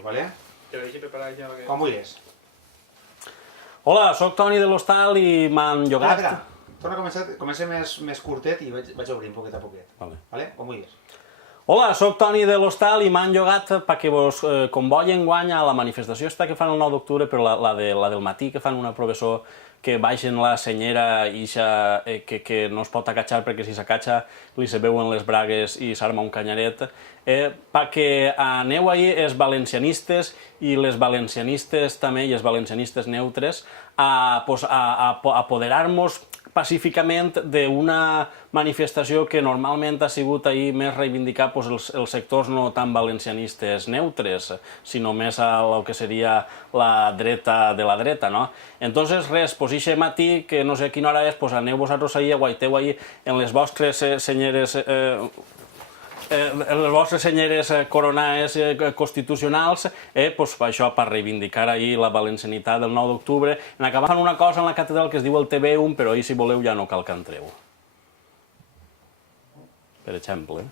Vale? Te deixi preparar ja... Com vulguis. Hola, sóc Toni de l'Hostal i m'han llogat... Espera, torna a començar més curtet i vaig obrint poquet a poquet. Vale? Com vulguis. Hola, sóc Toni de l'Hostal i m'han llogat perquè vos convoy enguany a la manifestació esta que fan el 9 d'octubre, però la del matí, que fan una professor que baixen la senyera ixa que no es pot acatxar perquè si s'acatxa li se veuen les bragues i s'arma un canyaret, perquè aneu ahí els valencianistes i les valencianistes també i els valencianistes neutres a apoderar-nos pacíficament d'una manifestació que normalment ha sigut ahir més reivindicar els sectors no tan valencianistes neutres, sinó més a el que seria la dreta de la dreta, no? Entonces, res, pues ixe matí, que no sé a quina hora és, pues aneu vosaltres ahir, aguaiteu ahir en les vostres senyeres les vostres senyeres coronades constitucionals, pues això, per reivindicar ahir la valencianitat del 9 d'octubre, en acabar fent una cosa en la catedral que es diu el TV1, però ahir, si voleu, ja no cal que entreu. Per exemple.